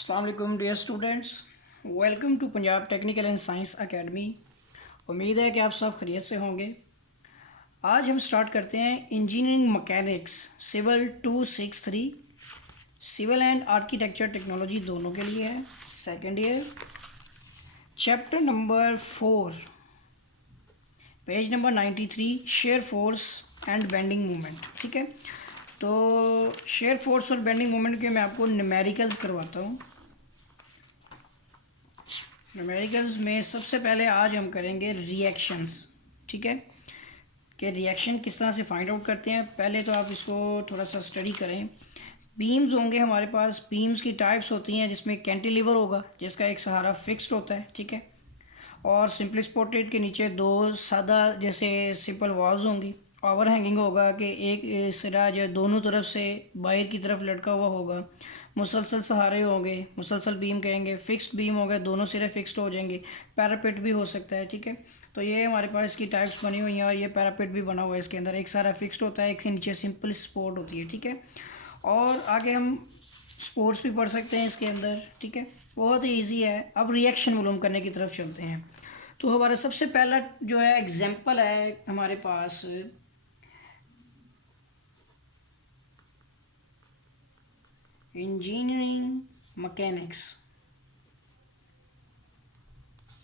अस्सलाम वालेकुम dear students, welcome to Punjab technical and science academy. उम्मीद है कि आप सब खैरियत से होंगे। आज हम स्टार्ट करते हैं engineering mechanics civil 263। Civil and architecture technology दोनों के लिए है, second year, chapter number 4, page number 93, shear force and bending moment. ठीक है, तो शेयर फोर्स और बेंडिंग मोमेंट के मैं आपको न्यूमेरिकल्स करवाता हूँ। न्यूमेरिकल्स में सबसे पहले आज हम करेंगे रिएक्शंस। ठीक है, कि रिएक्शन किस तरह से फाइंड आउट करते हैं। पहले तो आप इसको थोड़ा सा स्टडी करें। बीम्स होंगे हमारे पास, बीम्स की टाइप्स होती हैं जिसमें कैंटिलीवर होगा जिसका एक सहारा फिक्स्ड होता है। ठीक है, और सिंपली सपोर्टेड के नीचे दो सादा जैसे सिंपल वॉल्स होंगी। ओवर हैंगिंग होगा कि एक सिरा जो दोनों तरफ से बाहर की तरफ लटका हुआ होगा। मुसलसल सहारे होंगे, मुसलसल बीम कहेंगे। फिक्स्ड बीम हो गए, दोनों सिरे फिक्स्ड हो जाएंगे। पैरापेट भी हो सकता है। ठीक है, तो ये हमारे पास इसकी टाइप्स बनी हुई हैं और ये पैरापेट भी बना हुआ है। इसके अंदर एक सारा फिक्स्ड होता है, एक के नीचे सिंपल सपोर्ट होती है। ठीक है, और आगे हम स्पोर्ट्स भी पढ़ सकते हैं इसके अंदर। ठीक है, बहुत ही ईजी है। अब रिएक्शन मालूम करने की तरफ चलते हैं। तो हमारा सबसे पहला जो है एग्जाम्पल है हमारे पास इंजीनियरिंग मैकेनिक्स।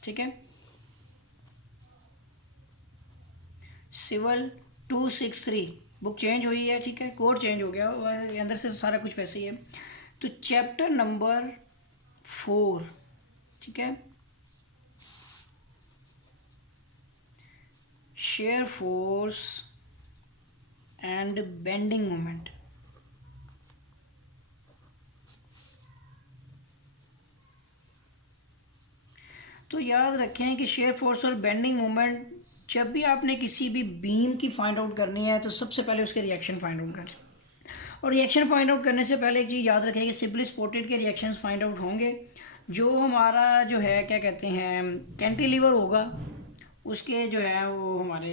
ठीक है, सिविल 263 बुक चेंज हुई है। ठीक है, कोड चेंज हो गया, अंदर से तो सारा कुछ वैसे ही है। तो चैप्टर नंबर 4, ठीक है, share force and bending moment. तो याद रखें कि शेयर फोर्स और बेंडिंग मोमेंट जब भी आपने किसी भी बीम की फाइंड आउट करनी है तो सबसे पहले उसके रिएक्शन फाइंड आउट करें। और रिएक्शन फाइंड आउट करने से पहले एक चीज़ याद रखें कि सिंपली सपोर्टेड के रिएक्शंस फाइंड आउट होंगे। जो हमारा जो है क्या कहते हैं कैंटिलीवर होगा उसके जो है वो हमारे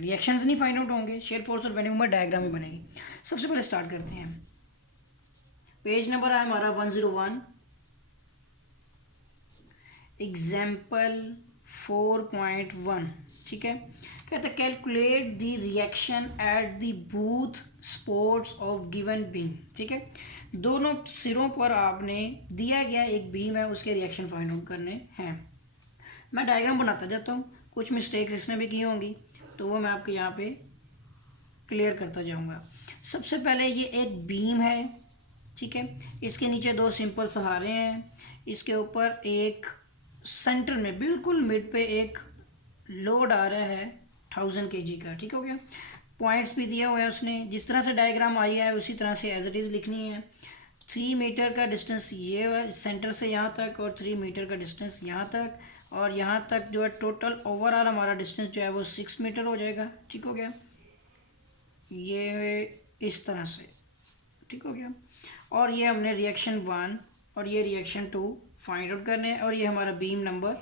रिएक्शंस नहीं फाइंड आउट होंगे। शेयर फोर्स और बेंडिंग मोमेंट डायग्राम ही बनेगी। सबसे पहले स्टार्ट करते हैं। पेज नंबर है हमारा 101, एग्जाम्पल 4.1। ठीक है, कहते हैं calculate the reaction at the booth sports of given beam. ठीक है, दोनों सिरों पर आपने दिया गया एक बीम है, उसके रिएक्शन फाइंड आउट करने हैं। मैं डायग्राम बनाता जाता हूँ, कुछ मिस्टेक्स इसने भी की होंगी तो वो मैं आपके यहाँ पे क्लियर करता जाऊँगा। सबसे पहले ये एक बीम है। ठीक है, इसके नीचे दो सिंपल सहारे हैं। इसके ऊपर एक सेंटर में बिल्कुल मिड पे एक लोड आ रहा है 1000 kg का। ठीक हो गया, पॉइंट्स भी दिया हुआ है उसने। जिस तरह से डायग्राम आई है उसी तरह से एज इट इज़ लिखनी है। 3 मीटर का डिस्टेंस ये है सेंटर से यहाँ तक, और 3 मीटर का डिस्टेंस यहाँ तक, और यहाँ तक जो है टोटल ओवरऑल हमारा डिस्टेंस जो है वो 6 मीटर हो जाएगा। ठीक हो गया, ये इस तरह से। ठीक हो गया, और ये हमने रिएक्शन 1 और ये रिएक्शन 2 फाइंड आउट करने हैं, और ये हमारा बीम नंबर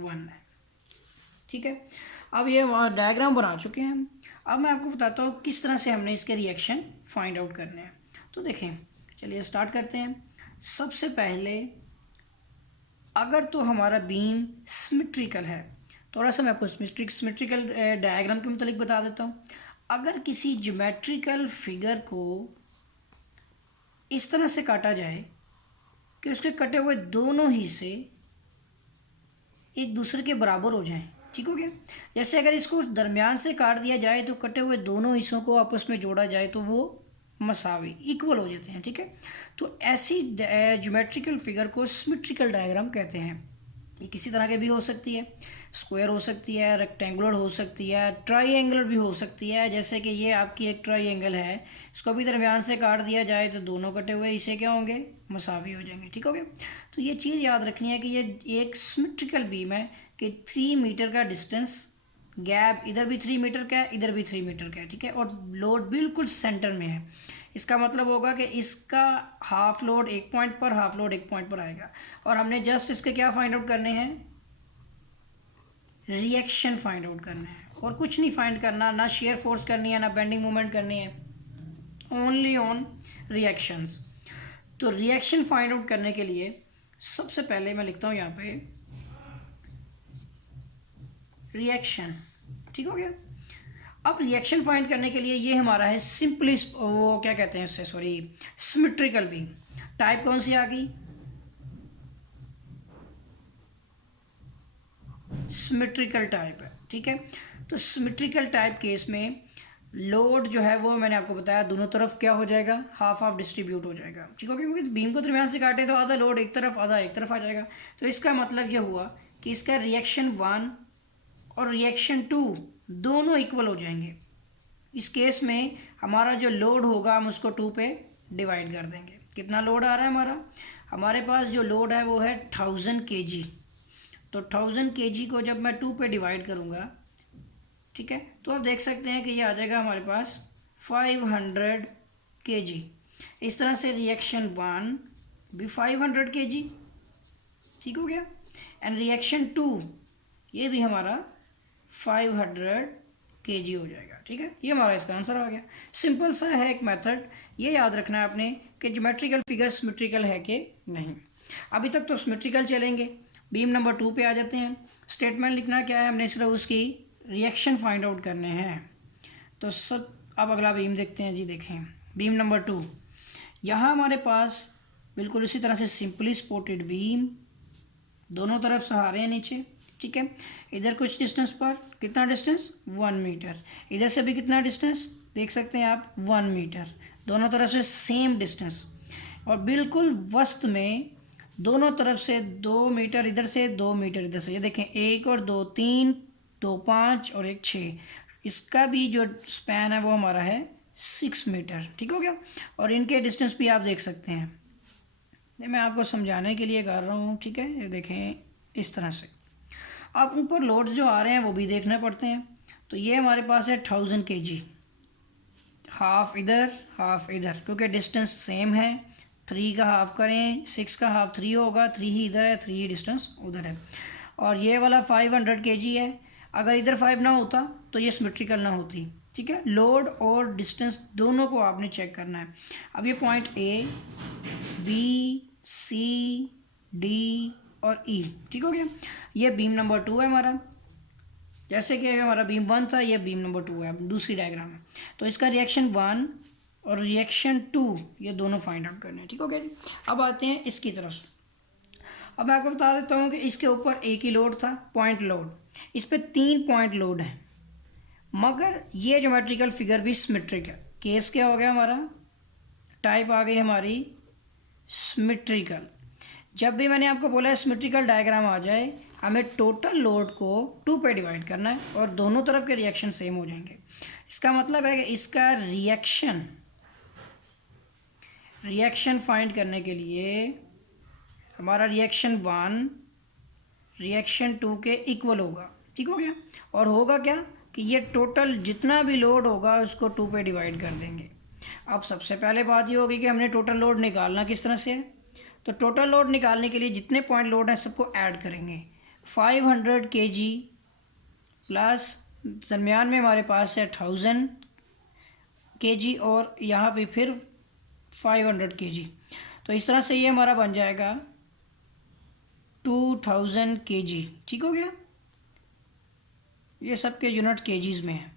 1 है। ठीक है, अब ये डायग्राम बना चुके हैं हम। अब मैं आपको बताता हूँ किस तरह से हमने इसके रिएक्शन फाइंड आउट करने हैं। तो देखें, चलिए स्टार्ट करते हैं। सबसे पहले अगर तो हमारा बीम सिमेट्रिकल है, थोड़ा सा मैं आपको सिमेट्रिकल डायग्राम के मुतालिक बता देता हूँ। अगर किसी ज्योमेट्रिकल फिगर को इस तरह से काटा जाए कि उसके कटे हुए दोनों हिस्से एक दूसरे के बराबर हो जाएं। ठीक हो गया, जैसे अगर इसको दरमियान से काट दिया जाए तो कटे हुए दोनों हिस्सों को आपस में जोड़ा जाए तो वो मसावी इक्वल हो जाते हैं। ठीक है, तो ऐसी ज्योमेट्रिकल फिगर को सिमेट्रिकल डायग्राम कहते हैं। ये किसी तरह के भी हो सकती है, स्क्वायर हो सकती है, रेक्टेंगुलर हो सकती है, ट्राइंगुलर भी हो सकती है। जैसे कि ये आपकी एक ट्राइंगल है, इसको भी दरमियान से काट दिया जाए तो दोनों कटे हुए इसे क्या होंगे, मसावी हो जाएंगे। ठीक हो गया, तो ये चीज़ याद रखनी है कि ये एक सिमेट्रिकल बीम है कि 3 मीटर का डिस्टेंस गैप, इधर भी 3 मीटर का है, इधर भी 3 मीटर का है। ठीक है, और लोड बिल्कुल सेंटर में है। इसका मतलब होगा कि इसका हाफ लोड एक पॉइंट पर, हाफ लोड एक पॉइंट पर आएगा, और हमने जस्ट इसके क्या फाइंड आउट करने हैं, रिएक्शन फाइंड आउट करना है, और कुछ नहीं फाइंड करना, ना शेयर फोर्स करनी है, ना बेंडिंग मोमेंट करनी है, ओनली ऑन रिएक्शंस। तो रिएक्शन फाइंड आउट करने के लिए सबसे पहले मैं लिखता हूँ यहाँ पे रिएक्शन, ठीक हो गया। अब रिएक्शन फाइंड करने के लिए ये हमारा है सिंपली, वो क्या कहते हैं उससे, सॉरी, सिमेट्रिकल बीम। टाइप कौन सी आ गई, सिमेट्रिकल टाइप है, ठीक है। तो सिमेट्रिकल टाइप केस में लोड जो है वो मैंने आपको बताया दोनों तरफ क्या हो जाएगा, हाफ हाफ डिस्ट्रीब्यूट हो जाएगा, ठीक हो गया। क्योंकि बीम को दरमियान से काटे तो आधा लोड एक तरफ आधा एक तरफ आ जाएगा। तो इसका मतलब ये हुआ कि इसका रिएक्शन 1 और रिएक्शन 2 दोनों इक्वल हो जाएंगे। इस केस में हमारा जो लोड होगा हम उसको 2 पे डिवाइड कर देंगे। कितना लोड आ रहा है हमारे पास जो लोड है वो है 1000 kg। तो 1000 kg को जब मैं 2 पे डिवाइड करूँगा, ठीक है, तो आप देख सकते हैं कि ये आ जाएगा हमारे पास 500 kg। इस तरह से रिएक्शन 1 भी 500 kg, ठीक हो गया। एंड रिएक्शन 2 ये भी हमारा 500 kg हो जाएगा, ठीक है। ये हमारा इसका आंसर आ गया। सिंपल सा है एक मेथड, ये याद रखना है आपने कि ज्योमेट्रिकल फिगर सिमेट्रिकल है कि नहीं। अभी तक तो सिमेट्रिकल चलेंगे। बीम नंबर 2 पे आ जाते हैं। स्टेटमेंट लिखना क्या है, हमने सिर्फ उसकी रिएक्शन फाइंड आउट करने हैं। तो सब अब अगला बीम देखते हैं जी। देखें बीम नंबर 2, यहाँ हमारे पास बिल्कुल उसी तरह से सिंपली सपोर्टेड बीम, दोनों तरफ सहारे हैं नीचे, ठीक है। इधर कुछ डिस्टेंस पर, कितना डिस्टेंस, 1 मीटर। इधर से भी कितना डिस्टेंस देख सकते हैं आप, 1 मीटर। दोनों तरफ से सेम डिस्टेंस, और बिल्कुल वस्त में दोनों तरफ से 2 मीटर इधर से, 2 मीटर इधर से। ये देखें 1 और 2 3, 2 5 और 1 6। इसका भी जो स्पैन है वो हमारा है 6 मीटर, ठीक हो गया। और इनके डिस्टेंस भी आप देख सकते हैं, ये मैं आपको समझाने के लिए कर रहा हूँ, ठीक है। ये देखें इस तरह से। अब ऊपर लोड जो आ रहे हैं वो भी देखने पड़ते हैं। तो ये हमारे पास है 1000 kg, हाफ इधर हाफ इधर, क्योंकि डिस्टेंस सेम है। 3 का हाफ करें, 6 का हाफ 3 होगा, 3 ही इधर है, 3 ही डिस्टेंस उधर है। और ये वाला 500 kg है। अगर इधर 5 ना होता तो ये सिमेट्रिकल ना होती, ठीक है। लोड और डिस्टेंस दोनों को आपने चेक करना है। अब ये point A, B, C, D और E, ठीक हो गया। ये बीम नंबर 2 है हमारा। जैसे कि हमारा बीम 1 था, ये बीम नंबर 2 है, दूसरी डायग्राम है। तो इसका रिएक्शन 1 और रिएक्शन 2 ये दोनों फाइंड आउट करने हैं, ठीक हो गया जी। अब आते हैं इसकी तरफ। अब मैं आपको बता देता हूँ कि इसके ऊपर एक ही लोड था, पॉइंट लोड। इस पर 3 पॉइंट लोड है, मगर ये ज्योमेट्रिकल फिगर भी सिमेट्रिक है। केस क्या हो गया हमारा, टाइप आ गई हमारी सिमेट्रिकल। जब भी मैंने आपको बोला है सिमेट्रिकल डायग्राम आ जाए, हमें टोटल लोड को 2 पे डिवाइड करना है और दोनों तरफ के रिएक्शन सेम हो जाएंगे। इसका मतलब है कि इसका रिएक्शन फाइंड करने के लिए हमारा रिएक्शन 1 रिएक्शन 2 के इक्वल होगा, ठीक हो गया। और होगा क्या कि ये टोटल जितना भी लोड होगा उसको 2 पे डिवाइड कर देंगे। अब सबसे पहले बात ये होगी कि हमने टोटल लोड निकालना किस तरह से है। तो टोटल लोड निकालने के लिए जितने पॉइंट लोड हैं सबको ऐड करेंगे। 500 kg प्लस दरमियान में हमारे पास है 1000 kg और यहाँ पे फिर 500 kg। तो इस तरह से ये हमारा बन जाएगा 2000 kg, ठीक हो गया। ये सब के यूनिट केजीज में है।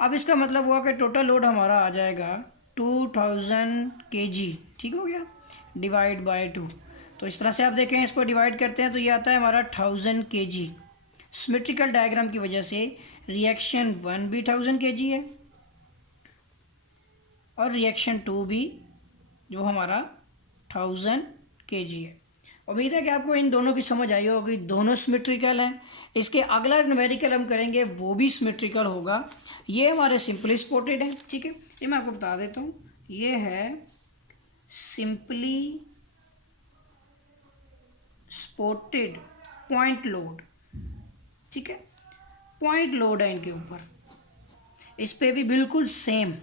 अब इसका मतलब हुआ कि टोटल लोड हमारा आ जाएगा 2000 kg, ठीक हो गया, डिवाइड बाय 2। तो इस तरह से आप देखें, इसको डिवाइड करते हैं तो ये आता है हमारा 1000 kg। सिमेट्रिकल डायग्राम की वजह से रिएक्शन 1 भी 1000 kg है और रिएक्शन 2 भी जो हमारा 1000 kg है। उम्मीद है कि आपको इन दोनों की समझ आई होगी, दोनों सिमेट्रिकल हैं। इसके अगला न्यूमेरिकल हम करेंगे वो भी सिमेट्रिकल होगा। ये हमारे सिंपली सपोर्टेड है, ठीक है। ये मैं आपको बता देता हूँ, ये है सिंपली सपोर्टेड पॉइंट लोड, ठीक है। पॉइंट लोड है इनके ऊपर, इस पे भी बिल्कुल same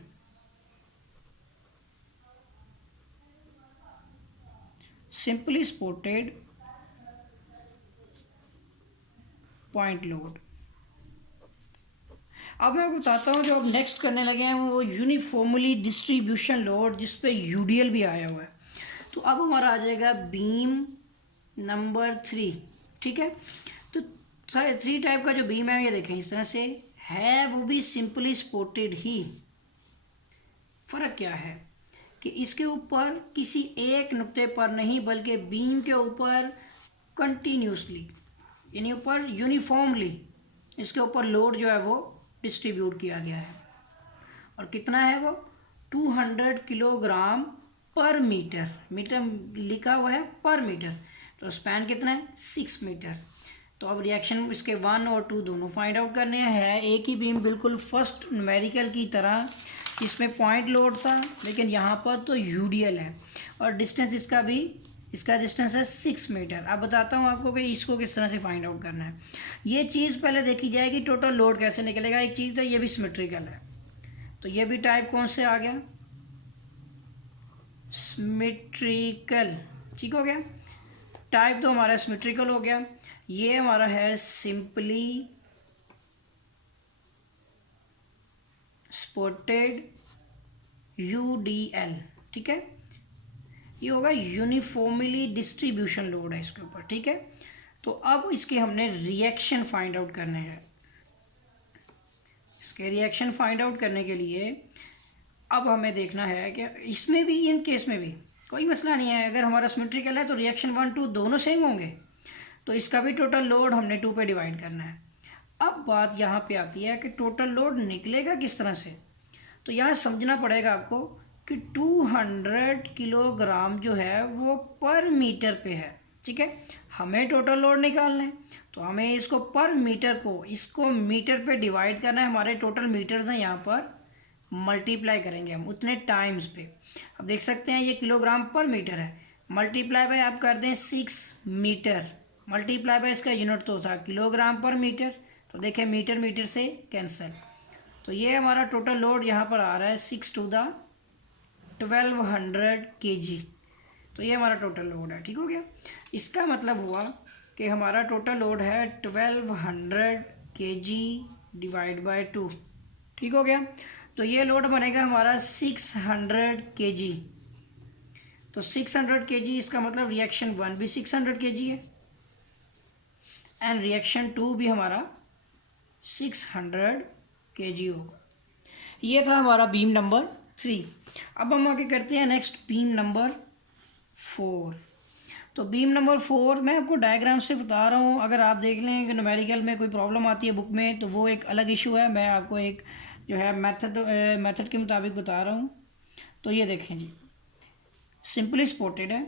simply supported point load. अब मैं आपको बताता हूँ जो अब नेक्स्ट करने लगे हैं वो यूनिफॉर्मली डिस्ट्रीब्यूशन लोड, जिस पे यूडीएल भी आया हुआ है। अब हमारा आ जाएगा बीम नंबर 3, ठीक है। तो 3 टाइप का जो बीम है ये देखें इस तरह से है, वो भी सिंपली सपोर्टेड ही। फ़र्क क्या है कि इसके ऊपर किसी एक नुक्ते पर नहीं बल्कि बीम के ऊपर कंटिन्यूसली यानी ऊपर यूनिफॉर्मली इसके ऊपर लोड जो है वो डिस्ट्रीब्यूट किया गया है। और कितना है वो 200 किलोग्राम पर मीटर, मीटर लिखा हुआ है पर मीटर, तो स्पैन कितना है 6 मीटर। तो अब रिएक्शन इसके 1 और 2 दोनों फाइंड आउट करने हैं। एक ही बीम बिल्कुल फर्स्ट न्यूमेरिकल की तरह, इसमें पॉइंट लोड था लेकिन यहाँ पर तो यूडीएल है और डिस्टेंस इसका भी, इसका डिस्टेंस है 6 मीटर। अब बताता हूँ आपको कि इसको किस तरह से फाइंड आउट करना है। ये चीज़ पहले देखी जाएगी टोटल लोड कैसे निकलेगा। एक चीज़ तो ये भी सिमेट्रिकल है, तो ये भी टाइप कौन से आ गया, सिमेट्रिकल, ठीक हो गया। टाइप तो हमारा सिमेट्रिकल हो गया। ये हमारा है सिंपली सपोर्टेड यूडीएल, ठीक है। ये होगा यूनिफॉर्मली डिस्ट्रीब्यूशन लोड है इसके ऊपर, ठीक है। तो अब इसके हमने रिएक्शन फाइंड आउट करने हैं। इसके रिएक्शन फाइंड आउट करने के लिए अब हमें देखना है कि इसमें भी, इन केस में भी कोई मसला नहीं है। अगर हमारा सिमेट्रिकल है तो रिएक्शन 1 2 दोनों सेम होंगे, तो इसका भी टोटल लोड हमने 2 पे डिवाइड करना है। अब बात यहाँ पे आती है कि टोटल लोड निकलेगा किस तरह से। तो यहाँ समझना पड़ेगा आपको कि 200 किलोग्राम जो है वो पर मीटर पे है, ठीक है। हमें टोटल लोड निकालना है तो हमें इसको पर मीटर को, इसको मीटर पे डिवाइड करना है। हमारे टोटल मीटर्स हैं यहाँ पर, मल्टीप्लाई करेंगे हम उतने टाइम्स पे। अब देख सकते हैं ये किलोग्राम पर मीटर है, मल्टीप्लाई बाय आप कर दें 6 मीटर, मल्टीप्लाई बाय इसका यूनिट तो था किलोग्राम पर मीटर, तो देखें मीटर मीटर से कैंसिल। तो ये हमारा टोटल लोड यहाँ पर आ रहा है 6 टू द 1200 kg। तो ये हमारा टोटल लोड है, ठीक हो गया। इसका मतलब हुआ कि हमारा टोटल लोड है 1200 kg डिवाइड बाय 2, ठीक हो गया। तो ये लोड बनेगा हमारा 600 kg। तो 600 kg इसका मतलब रिएक्शन 1 भी 600 kg है एंड रिएक्शन 2 भी हमारा 600 kg होगा। ये था हमारा बीम नंबर 3। अब हम आगे करते हैं नेक्स्ट बीम नंबर 4। तो बीम नंबर 4 मैं आपको डायग्राम से बता रहा हूँ। अगर आप देख लें कि न्यूमेरिकल में कोई प्रॉब्लम आती है बुक में तो वो एक अलग इशू है, मैं आपको एक जो है मेथड के मुताबिक बता रहा हूँ। तो ये देखें जी, सिंपली सपोर्टेड है,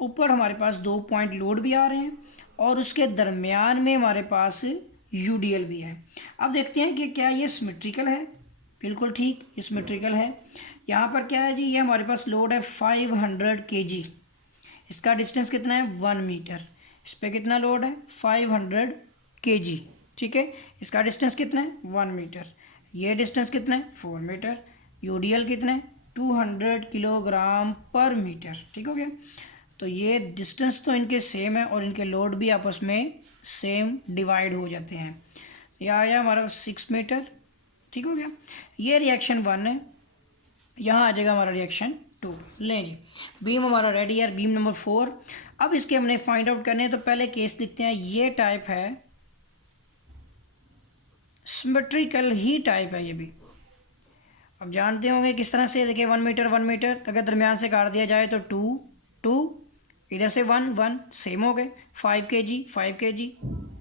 ऊपर हमारे पास 2 पॉइंट लोड भी आ रहे हैं और उसके दरमियान में हमारे पास यूडीएल भी है। अब देखते हैं कि क्या ये सिमेट्रिकल है। बिल्कुल ठीक, ये सिमेट्रिकल है। यहाँ पर क्या है जी, ये हमारे पास लोड है 500 kg, इसका डिस्टेंस कितना है 1 मीटर, इस पर कितना लोड है 500 kg, ठीक है। इसका डिस्टेंस कितना है 1 मीटर, ये डिस्टेंस कितना है 4 मीटर, यूडीएल कितना है 200 किलोग्राम पर मीटर, ठीक हो गया। तो ये डिस्टेंस तो इनके सेम है और इनके लोड भी आपस में सेम डिवाइड हो जाते हैं। ये आया हमारा 6 मीटर, ठीक हो गया। ये रिएक्शन 1 है, यहाँ आ जाएगा हमारा रिएक्शन 2। लें जी, बीम हमारा रेडी है, बीम नंबर 4। अब इसके हमने फाइंड आउट करने हैं, तो पहले केस लिखते हैं। ये टाइप है सिमेट्रिकल ही टाइप है ये भी। अब जानते होंगे किस तरह से, देखिए 1 मीटर 1 मीटर, अगर दरमियान से काट दिया जाए तो 2 2, इधर से 1 1 सेम हो गए, 5 kg 5 kg,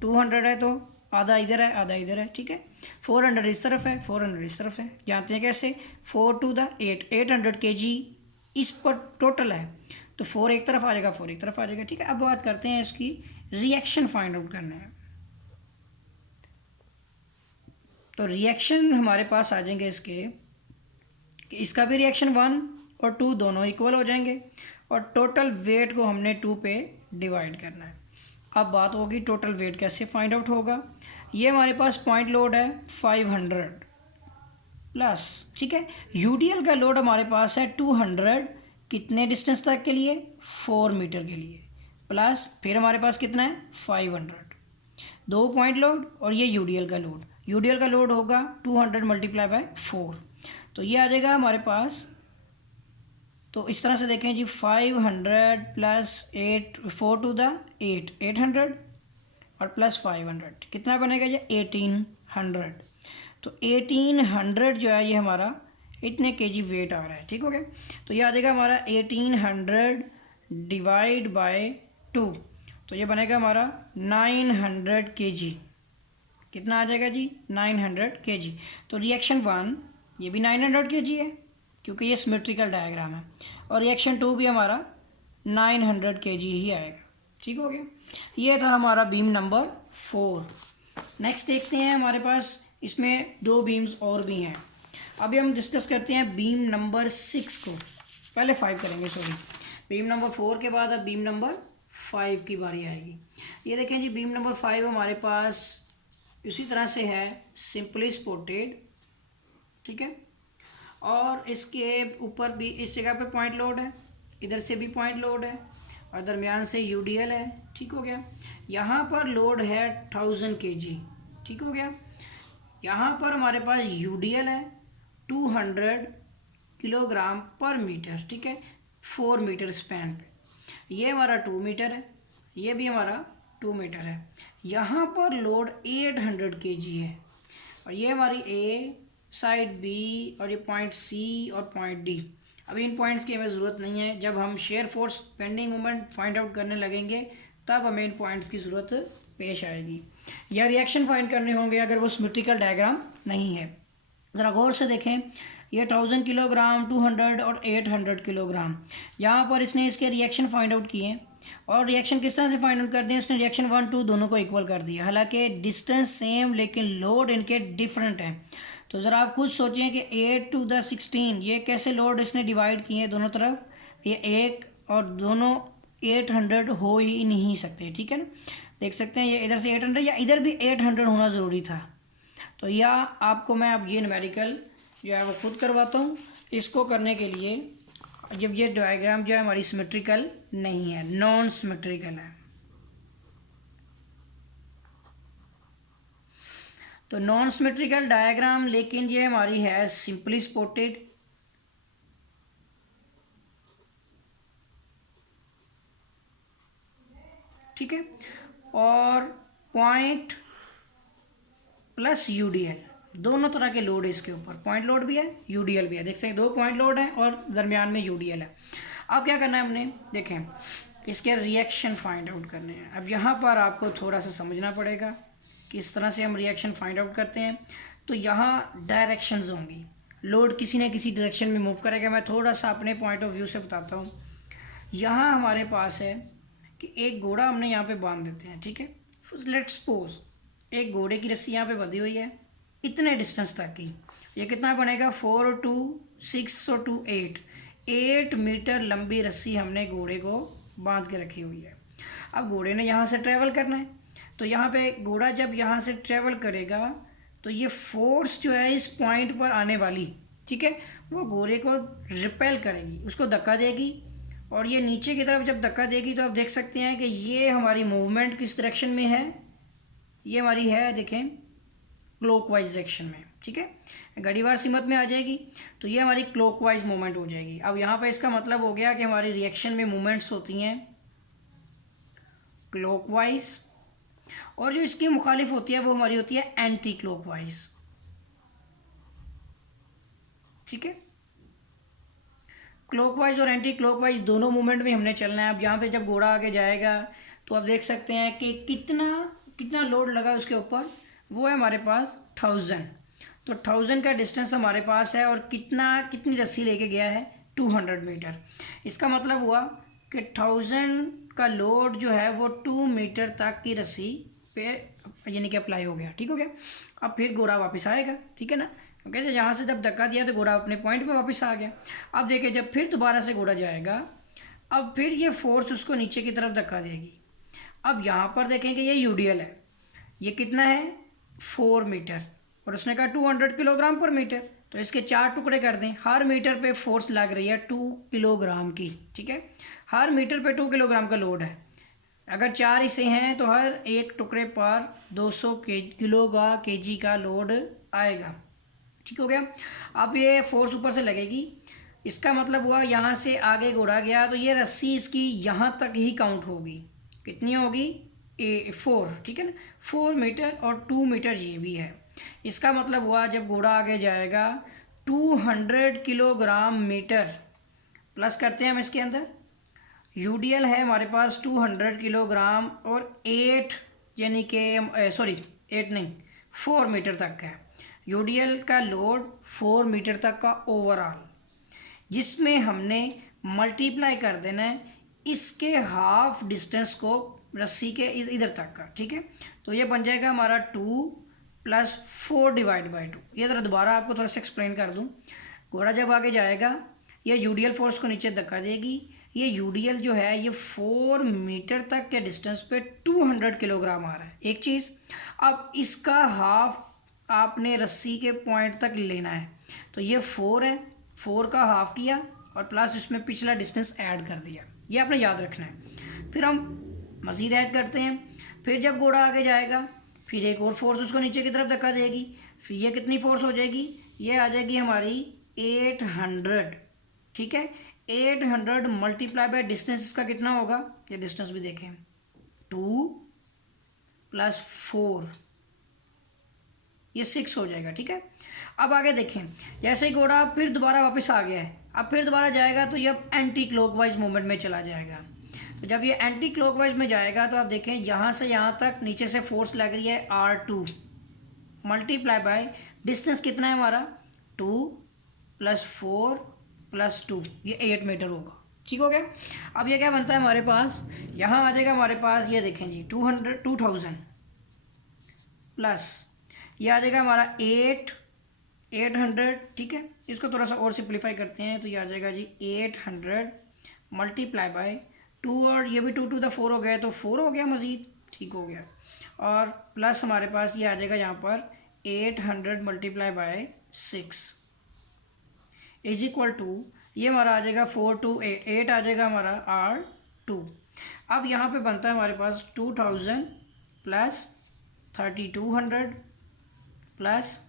200 है तो आधा इधर है आधा इधर है, ठीक है। 400 इस तरफ है 400 इस तरफ है, जानते हैं कैसे, 4 to the 8 800 kg इस पर टोटल है, तो 4 एक तरफ आ जाएगा 4 एक तरफ आ जाएगा, ठीक है। अब बात करते हैं इसकी रिएक्शन फाइंड आउट करना है। तो रिएक्शन हमारे पास आ जाएंगे इसके कि इसका भी रिएक्शन 1 और 2 दोनों इक्वल हो जाएंगे और टोटल वेट को हमने 2 पे डिवाइड करना है। अब बात होगी टोटल वेट कैसे फाइंड आउट होगा। ये हमारे पास पॉइंट लोड है 500 प्लस, ठीक है, यूडीएल का लोड हमारे पास है 200 कितने डिस्टेंस तक के लिए 4 मीटर के लिए, प्लस फिर हमारे पास कितना है 500, 2 पॉइंट लोड और ये यूडीएल का लोड। यूडीएल का लोड होगा 200 मल्टीप्लाई बाय 4, तो ये आ जाएगा हमारे पास तो इस तरह से देखें जी, 500 प्लस 8, 4 टू द 8, 800 और प्लस 500 कितना बनेगा जी, 1800। तो 1800 जो है ये हमारा इतने केजी वेट आ रहा है, ठीक हो गया। तो ये आ जाएगा हमारा 1800 डिवाइड बाय 2, तो ये बनेगा हमारा 900 केजी। कितना आ जाएगा जी, 900 केजी। तो रिएक्शन 1 ये भी 900 केजी है क्योंकि ये सिमेट्रिकल डायग्राम है, और रिएक्शन 2 भी हमारा 900 केजी ही आएगा, ठीक हो गया। ये था हमारा बीम नंबर 4। नेक्स्ट देखते हैं, हमारे पास इसमें 2 बीम्स और भी हैं। अभी हम डिस्कस करते हैं बीम नंबर 6 को, पहले 5 करेंगे, सॉरी। बीम नंबर 4 के बाद अब बीम नंबर 5 की बारी आएगी। ये देखें जी, बीम नंबर 5 हमारे पास इसी तरह से है, सिंपली सपोर्टेड, ठीक है। और इसके ऊपर भी इस जगह पे पॉइंट लोड है, इधर से भी पॉइंट लोड है, और दरमियान से यूडीएल है, ठीक हो गया। यहाँ पर लोड है 1000 kg, ठीक हो गया। यहाँ पर हमारे पास यूडीएल है 200 किलोग्राम पर मीटर, ठीक है, 4 मीटर स्पैन पे। ये हमारा 2 मीटर है, ये भी हमारा 2 मीटर है। यहाँ पर लोड 800 kg है, और ये हमारी ए साइड, बी, और ये पॉइंट सी और पॉइंट डी। अभी इन पॉइंट्स की हमें ज़रूरत नहीं है, जब हम shear force bending moment find out करने लगेंगे तब हमें इन पॉइंट्स की ज़रूरत पेश आएगी, या रिएक्शन फाइंड करने होंगे अगर वो सिमेट्रिकल डायग्राम नहीं है। ज़रा गौर से देखें, ये 1000 किलोग्राम, 200 और 800 किलोग्राम, यहाँ पर इसने इसके रिएक्शन फाइंड आउट किए, और रिएक्शन किस तरह से फाइंड आउट कर दिए, उसने रिएक्शन 1 2 दोनों को इक्वल कर दिया। हालांकि डिस्टेंस सेम लेकिन लोड इनके डिफरेंट हैं। तो ज़रा आप खुद सोचें कि 8 to the 16 ये कैसे लोड इसने डिवाइड किए दोनों तरफ, ये एक और दोनों 800 हो ही नहीं सकते, ठीक है ना। देख सकते हैं ये इधर से 800 या इधर भी 800 होना ज़रूरी था। तो या आपको मैं अब ये न्यूमेरिकल जो है वो खुद करवाता हूँ। इसको करने के लिए जब ये डायग्राम जो है हमारी सिमेट्रिकल नहीं है, नॉन सिमेट्रिकल है, तो नॉन सिमेट्रिकल डायग्राम, लेकिन ये हमारी है सिंपली सपोर्टेड, ठीक है, और पॉइंट प्लस यूडीएल, दोनों तरह के लोड है इसके ऊपर, पॉइंट लोड भी है, यूडीएल भी है। देख सकते हैं 2 पॉइंट लोड है और दरमियान में यूडीएल है। अब क्या करना है हमने, देखें इसके रिएक्शन फाइंड आउट करने हैं। अब यहाँ पर आपको थोड़ा सा समझना पड़ेगा किस तरह से हम रिएक्शन फाइंड आउट करते हैं। तो यहाँ डायरेक्शंस होंगी, लोड किसी न किसी डायरेक्शन में मूव करेगा। मैं थोड़ा सा अपने पॉइंट ऑफ व्यू से बताता हूँ। यहाँ हमारे पास है कि एक घोड़ा हमने यहाँ पे बांध देते हैं, ठीक है। लेट्स सपोज एक घोड़े की रस्सी यहाँ पे बंधी हुई है इतने डिस्टेंस तक की। ये कितना बनेगा, 4 2 6 और 2 8 मीटर लंबी रस्सी हमने घोड़े को बांध के रखी हुई है। अब घोड़े ने यहाँ से ट्रैवल करना है, तो यहाँ पे घोड़ा जब यहाँ से ट्रैवल करेगा तो ये फोर्स जो है इस पॉइंट पर आने वाली, ठीक है, वो घोड़े को रिपेल करेगी, उसको धक्का देगी, और ये नीचे की तरफ जब धक्का देगी तो आप देख सकते हैं कि ये हमारी मूवमेंट किस डायरेक्शन में है, ये हमारी है देखें क्लॉकवाइज डायरेक्शन में, ठीक है, घड़ीवार सीमत में आ जाएगी, तो ये हमारी क्लॉकवाइज मूवमेंट हो जाएगी। अब यहाँ पे इसका मतलब हो गया कि हमारी रिएक्शन में मूवमेंट्स होती हैं क्लॉकवाइज, और जो इसकी मुखालिफ होती है वो हमारी होती है एंटी क्लॉकवाइज, ठीक है। क्लॉकवाइज और एंटी क्लॉकवाइज दोनों मूवमेंट में हमने चलना है। अब यहाँ पे जब घोड़ा आगे जाएगा तो आप देख सकते हैं कि कितना लोड लगा उसके ऊपर, वो है हमारे पास 1000। तो 1000 का डिस्टेंस हमारे पास है, और कितनी रस्सी लेके गया है, 200 मीटर। इसका मतलब हुआ कि 1000 का लोड जो है वो 2 मीटर तक की रस्सी पे यानी कि अप्लाई हो गया, ठीक हो गया। अब फिर घोड़ा वापस आएगा, ठीक है ना, क्योंकि यहाँ से जब धक्का दिया तो घोड़ा अपने पॉइंट पे वापस आ गया। अब देखिए जब फिर दोबारा से घोड़ा जाएगा, अब फिर ये फोर्स उसको नीचे की तरफ धक्का देगी। अब यहाँ पर देखें कि ये यूडीएल है, ये कितना है 4 मीटर, और उसने कहा 200 किलोग्राम पर मीटर, तो इसके 4 टुकड़े कर दें। हर मीटर पे फोर्स लग रही है 2 किलोग्राम की, ठीक है, हर मीटर पे 2 किलोग्राम का लोड है। अगर 4 हिस्से हैं तो हर एक टुकड़े पर 200 केजी का लोड आएगा, ठीक हो गया। अब ये फोर्स ऊपर से लगेगी इसका मतलब हुआ यहाँ से आगे घोड़ा गया तो ये रस्सी इसकी यहाँ तक ही काउंट होगी। कितनी होगी? 4, ठीक है ना, 4 मीटर और 2 मीटर ये भी है। इसका मतलब हुआ जब घोड़ा आगे जाएगा 200 किलोग्राम मीटर, प्लस करते हैं हम इसके अंदर, यूडीएल है हमारे पास 200 किलोग्राम और 8 यानी कि सॉरी 8 नहीं 4 मीटर तक है। यूडीएल का लोड 4 मीटर तक का ओवरऑल, जिसमें हमने मल्टीप्लाई कर देना है इसके हाफ डिस्टेंस को रस्सी के इधर तक का, ठीक है। तो ये बन जाएगा हमारा 2 + 4 डिवाइड बाई 2। ये ज़रा दोबारा आपको थोड़ा सा एक्सप्लेन कर दूँ। घोड़ा जब आगे जाएगा ये यूडीएल फोर्स को नीचे धक्का देगी, ये यूडीएल जो है ये 4 मीटर तक के डिस्टेंस पे 200 किलोग्राम आ रहा है। एक चीज़, अब इसका हाफ आपने रस्सी के पॉइंट तक लेना है, तो ये 4 है, 4 का हाफ किया और प्लस इसमें पिछला डिस्टेंस ऐड कर दिया, ये आपने याद रखना है। फिर हम मज़ीद ऐड करते हैं, फिर जब घोड़ा आगे जाएगा फिर एक और फोर्स उसको नीचे की तरफ धक्का देगी, फिर ये कितनी फोर्स हो जाएगी? ये आ जाएगी हमारी 800, ठीक है। 800 मल्टीप्लाई बाय डिस्टेंस इसका कितना होगा? ये डिस्टेंस भी देखें, 2 + 4 ये 6 हो जाएगा, ठीक है। अब आगे देखें, जैसे ही घोड़ा फिर दोबारा वापस आ गया है, अब फिर दोबारा जाएगा तो ये अब एंटी क्लॉकवाइज मूवमेंट में चला जाएगा। तो जब ये एंटी क्लॉकवाइज में जाएगा तो आप देखें यहाँ से यहाँ तक नीचे से फोर्स लग रही है R2 मल्टीप्लाई बाय डिस्टेंस कितना है हमारा? 2 + 4 + 2, ये 8 मीटर होगा, ठीक हो गया। अब ये क्या बनता है हमारे पास? यहाँ आ जाएगा हमारे पास, ये देखें जी 2000 प्लस ये आ जाएगा हमारा 800, ठीक है। इसको थोड़ा सा और सिंप्लीफाई करते हैं तो ये आ जाएगा जी 800 मल्टीप्लाई बाय 2, और ये भी 2 to the 4 हो गया तो 4 हो गया मज़ीद, ठीक हो गया। और प्लस हमारे पास ये आ जाएगा यहाँ पर 800 multiply by 6 is equal to, ये हमारा आ जाएगा 4 to 8 आ जाएगा हमारा R2। अब यहाँ पे बनता है हमारे पास 2000 + 3200 +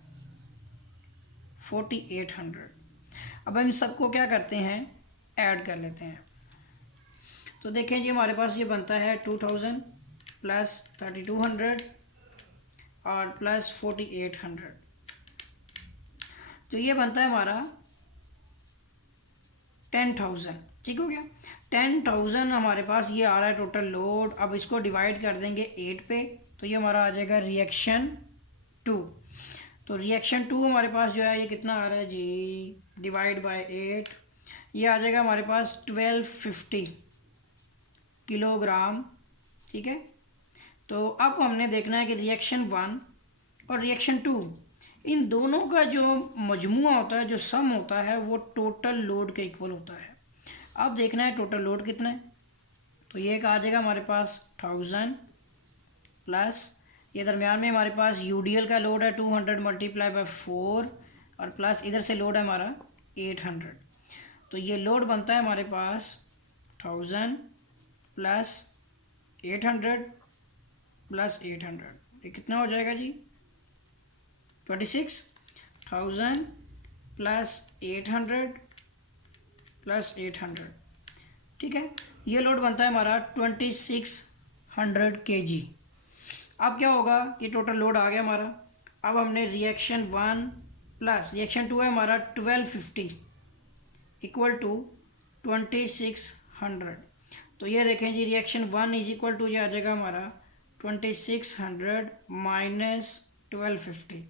4800। अब हम सबको क्या करते हैं? ऐड कर लेते हैं। तो देखें जी हमारे पास ये बनता है 2000 + 3200 और + 4800, तो ये बनता है हमारा 10,000, ठीक हो गया। 10,000 हमारे पास ये आ रहा है टोटल लोड। अब इसको डिवाइड कर देंगे 8 पे, तो ये हमारा आ जाएगा रिएक्शन 2। तो रिएक्शन 2 हमारे पास जो है ये कितना आ रहा है जी? डिवाइड बाय 8, ये आ जाएगा हमारे पास 1250 किलोग्राम, ठीक है। तो अब हमने देखना है कि रिएक्शन 1 और रिएक्शन 2 इन दोनों का जो मजमुआ होता है, जो सम होता है, वो टोटल लोड के इक्वल होता है। अब देखना है टोटल लोड कितना है, तो ये एक आ जाएगा हमारे पास 1000 प्लस ये दरमियान में हमारे पास यूडीएल का लोड है 200 मल्टीप्लाई बाय 4 और प्लस इधर से लोड है हमारा 800। तो ये लोड बनता है हमारे पास 1000 + 800 + 800, ये कितना हो जाएगा जी? 26,000 + 800 + 800, ठीक है। ये लोड बनता है हमारा 2600 kg। अब क्या होगा कि टोटल लोड आ गया हमारा। अब हमने रिएक्शन 1 प्लस रिएक्शन 2 है हमारा 1250 इक्वल टू 2600। तो ये देखें जी रिएक्शन 1 इज इक्वल टू ये आ जाएगा हमारा 2600 माइनस 1250।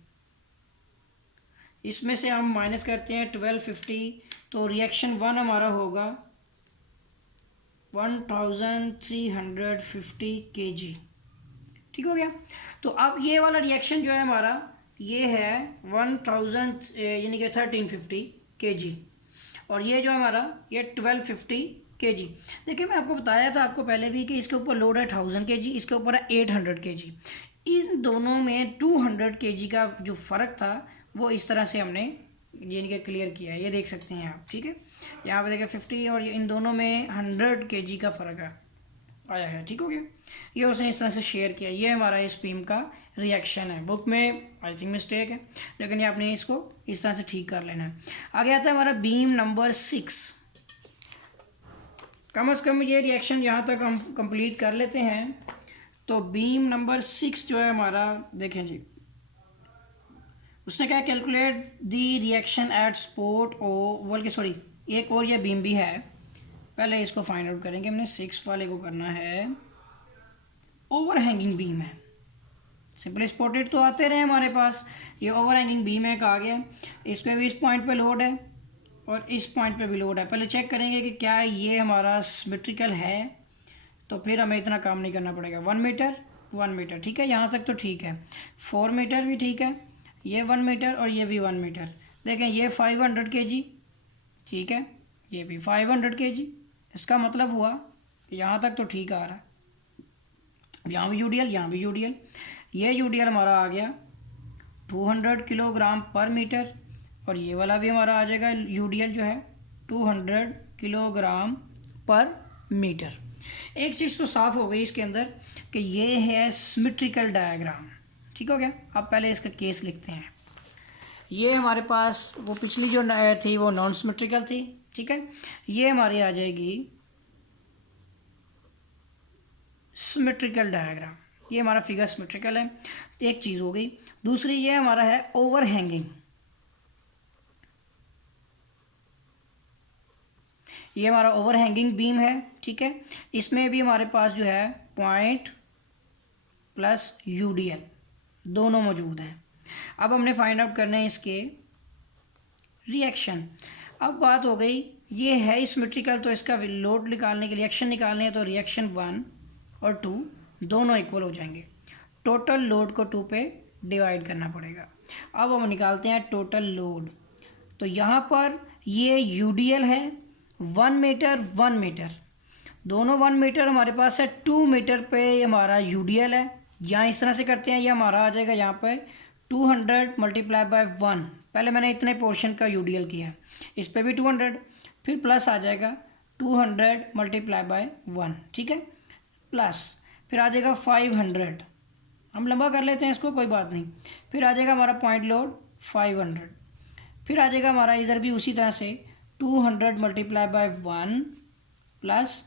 इसमें से हम माइनस करते हैं 1250, तो रिएक्शन 1 हमारा होगा 1350 kg, ठीक हो गया। तो अब ये वाला रिएक्शन जो है हमारा ये है 1000 यानी कि 1350 kg, और ये जो हमारा ये 1250 kg। देखिए मैं आपको बताया था आपको पहले भी कि इसके ऊपर लोड है 1000 kg, इसके ऊपर है 800 kg। इन दोनों में 200 kg का जो फ़र्क था वो इस तरह से हमने यानी कि क्लियर किया है, ये देख सकते हैं आप, ठीक है। यहाँ पे देखिए 50 और इन दोनों में 100 kg का फ़र्क है। आया है। ठीक हो गया, ये उसने इस तरह से शेयर किया। ये हमारा इस बीम का रिएक्शन है। बुक में आई थिंक मिस्टेक है, लेकिन ये आपने इसको इस तरह से ठीक कर लेना है। आगे आता है हमारा बीम नंबर 6। कम से कम ये रिएक्शन यहाँ तक हम कंप्लीट कर लेते हैं। तो बीम नंबर 6 जो है हमारा, देखें जी, उसने क्या, calculate the reaction at spot ओ, बोल के सॉरी एक और ये बीम भी है, पहले इसको फाइंड आउट करेंगे। हमने 6 वाले को करना है, ओवर हैंगिंग बीम है। सिंपल स्पॉटेड तो आते रहे हमारे पास, ये ओवर हैंगिंग बीम है, कहा गया इस पर भी इस पॉइंट पे लोड है और इस पॉइंट पे भी लोड है। पहले चेक करेंगे कि क्या ये हमारा सिमेट्रिकल है, तो फिर हमें इतना काम नहीं करना पड़ेगा। 1 मीटर 1 मीटर, ठीक है, यहाँ तक तो ठीक है। 4 मीटर भी ठीक है, ये 1 मीटर और ये भी 1 मीटर। देखें ये 500 kg, ठीक है, ये भी 500 kg। इसका मतलब हुआ यहाँ तक तो ठीक आ रहा है। यहाँ भी यूडीएल, यहाँ भी यूडीएल। ये यूडीएल हमारा आ गया 200 किलोग्राम पर मीटर, और ये वाला भी हमारा आ जाएगा यूडीएल जो है 200 किलोग्राम पर मीटर। एक चीज़ तो साफ़ हो गई इसके अंदर कि ये है सिमेट्रिकल डायग्राम। ठीक हो गया, अब पहले इसका केस लिखते हैं। ये हमारे पास वो पिछली जो थी वो नॉन सिमेट्रिकल थी, ठीक है, ये हमारी आ जाएगी सिमेट्रिकल डायग्राम। ये हमारा फिगर सिमेट्रिकल है, तो एक चीज़ हो गई। दूसरी ये हमारा है ओवर हैंगिंग। ये हमारा ओवर हैंगिंग बीम है, ठीक है, इसमें भी हमारे पास जो है पॉइंट प्लस यूडीएल दोनों मौजूद हैं। अब हमने फाइंड आउट करने हैं इसके रिएक्शन। अब बात हो गई, ये है सिमेट्रिकल, तो इसका लोड निकालने के रिएक्शन निकालने हैं, तो रिएक्शन 1 और 2 दोनों इक्वल हो जाएंगे। टोटल लोड को 2 पे डिवाइड करना पड़ेगा। अब हम निकालते हैं टोटल लोड। तो यहाँ पर ये यूडीएल है 1 मीटर 1 मीटर, दोनों 1 मीटर हमारे पास है। 2 मीटर पे हमारा यूडीएल है। यहाँ इस तरह से करते हैं, ये हमारा आ जाएगा यहाँ पे 200 मल्टीप्लाई बाय 1। पहले मैंने इतने पोर्शन का यूडीएल किया, इस पे भी 200, फिर प्लस आ जाएगा 200 मल्टीप्लाई बाय 1, ठीक है, प्लस फिर आ जाएगा 500। हम लंबा कर लेते हैं इसको, कोई बात नहीं। फिर आ जाएगा हमारा पॉइंट लोड 500। फिर आ जाएगा हमारा इधर भी उसी तरह से 200 multiply by 1 plus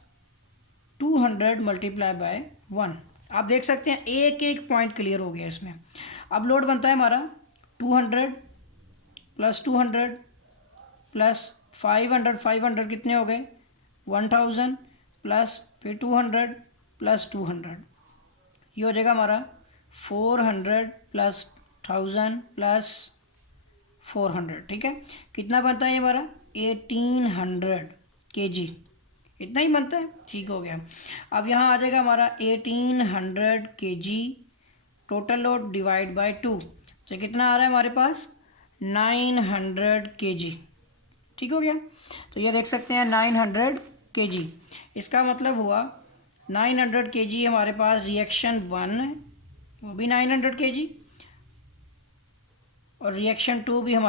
200 multiply by 1। आप देख सकते हैं एक एक पॉइंट क्लियर हो गया इसमें। अब लोड बनता है हमारा 200 प्लस 200 प्लस 500, 500 कितने हो गए 1000 प्लस फिर 200 प्लस 200, ये हो जाएगा हमारा 400 प्लस 1000 प्लस 400, ठीक है। कितना बनता है हमारा 1800 kg, इतना ही बनता है, ठीक हो गया। अब यहाँ आ जाएगा हमारा 1800 kg total load divide by 2, तो कितना आ रहा है हमारे पास 900 kg, ठीक हो गया। तो ये देख सकते हैं 900 kg, इसका मतलब हुआ 900 kg हमारे पास रिएक्शन 1 है, वो भी 900 kg, और रिएक्शन 2 भी हमारे